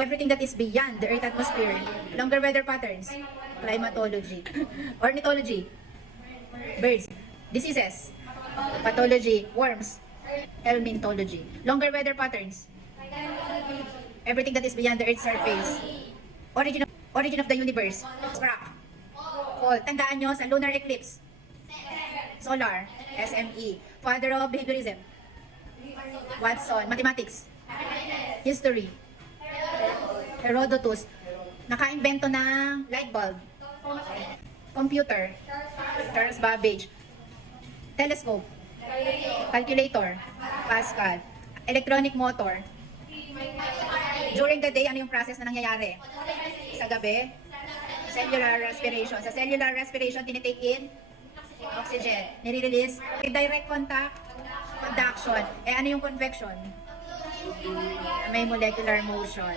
everything that is beyond the Earth atmosphere. Longer weather patterns. Climatology. Ornithology. Birds. Diseases. Pathology. Worms. Helminthology. Longer weather patterns. Everything that is beyond the Earth's surface. Origin of the universe. Crack. Fall. Tandaan nyo sa lunar eclipse. Solar. SME. Father of behaviorism. Watson. Mathematics. History. Herodotus. Naka-invento ng light bulb. Computer. Charles Babbage. Telescope. Calculator. Pascal. Electronic motor. During the day, ano yung process na nangyayari? Sa gabi, cellular respiration. Sa cellular respiration, tinitake in oxygen. Nire-release. Direct contact, conduction. Ano yung convection? May molecular motion.